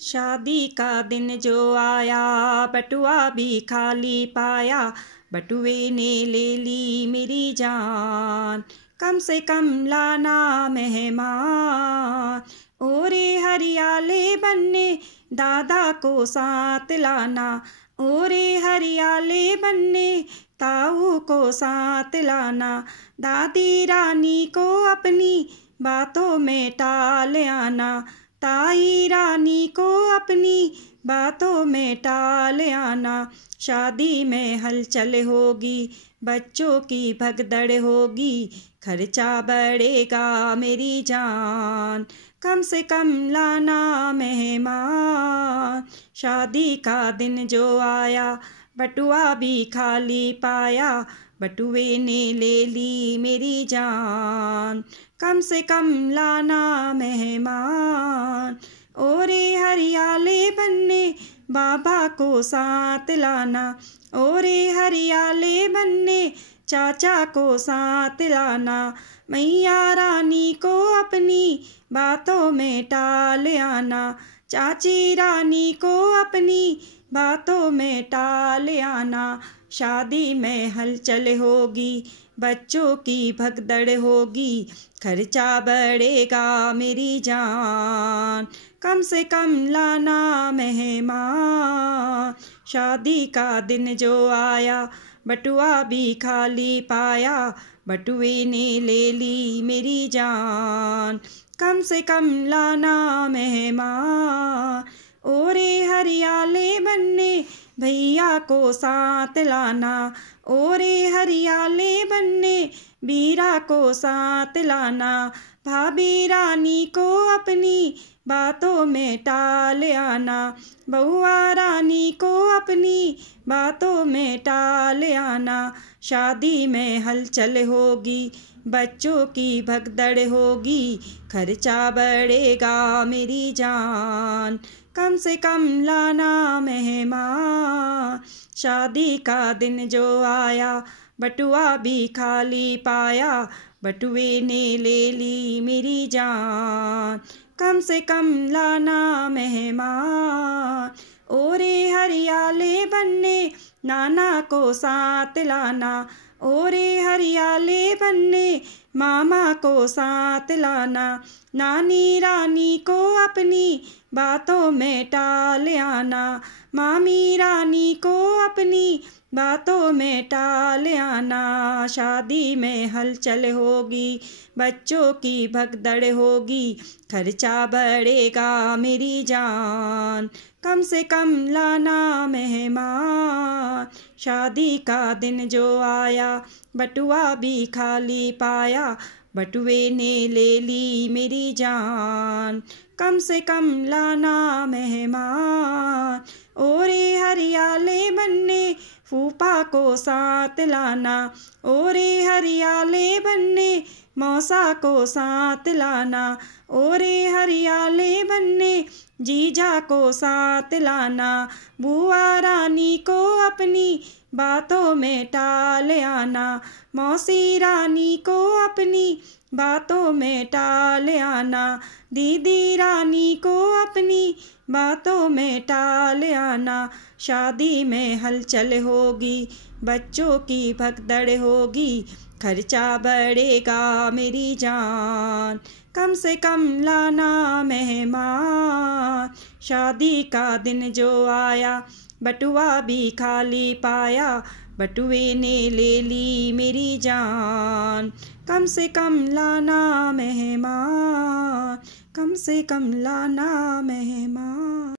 शादी का दिन जो आया, बटुआ भी खाली पाया। बटुए ने ले ली मेरी जान, कम से कम लाना मेहमान। ओरे हरियाले बनने दादा को साथ लाना। ओरे हरियाले बनने ताऊ को साथ लाना। दादी रानी को अपनी बातों में टाल आना। ताई रानी को अपनी बातों में टाल आना। शादी में हलचल होगी, बच्चों की भगदड़ होगी। खर्चा बढ़ेगा मेरी जान, कम से कम लाना मेहमान। शादी का दिन जो आया, बटुआ भी खाली पाया। बटुए ने ले ली मेरी जान, कम से कम लाना मेहमान। ओरे हरियाले बनने बाबा को साथ लाना। ओरे हरियाले बनने चाचा को साथ लाना। मैया रानी को अपनी बातों में टाल आना। चाची रानी को अपनी बातों में टाल आना। शादी में हलचल होगी, बच्चों की भगदड़ होगी। खर्चा बढ़ेगा मेरी जान, कम से कम लाना मेहमान। शादी का दिन जो आया, बटुआ भी खाली पाया। बटुए ने ले ली मेरी जान, कम से कम लाना मेहमान। ओरे हरियाले बनने भैया को साथ लाना। ओरे हरियाले बनने बीरा को साथ लाना। भाभी रानी को अपनी बातों में टाल आना। बहुआ रानी को अपनी बातों में टाल आना। शादी में हलचल होगी, बच्चों की भगदड़ होगी। खर्चा बढ़ेगा मेरी जान, कम से कम लाना मेहमान। शादी का दिन जो आया, बटुआ भी खाली पाया। बटुए ने ले ली मेरी जान, कम से कम लाना मेहमान। ओरे हरियाले बनने नाना को साथ लाना। ओरे हरियाले बनने मामा को साथ लाना। नानी रानी को अपनी बातों में टाल आना। मामी रानी को अपनी बातों में टाल आना। शादी में हलचल होगी, बच्चों की भगदड़ होगी। खर्चा बढ़ेगा मेरी जान, कम से कम लाना मेहमान। शादी का दिन जो आया, बटुआ भी खाली पाया। बटुए ने ले ली मेरी जान, कम से कम लाना मेहमान। ओरे हरियाले बनने फूफा को साथ लाना। ओरे हरियाले बनने मौसा को साथ लाना। ओरे हरियाले बनने जीजा को साथ लाना। बुआ रानी को अपनी बातों में टाल आना। मौसी रानी को अपनी बातों में टाल आना। दीदी रानी को अपनी बातों में टाल आना। शादी में हलचल होगी, बच्चों की भगदड़ होगी। खर्चा बढ़ेगा मेरी जान, कम से कम लाना मेहमान। शादी का दिन जो आया, बटुआ भी खाली पाया। बटुए ने ले ली मेरी जान, कम से कम लाना मेहमान, कम से कम लाना मेहमान।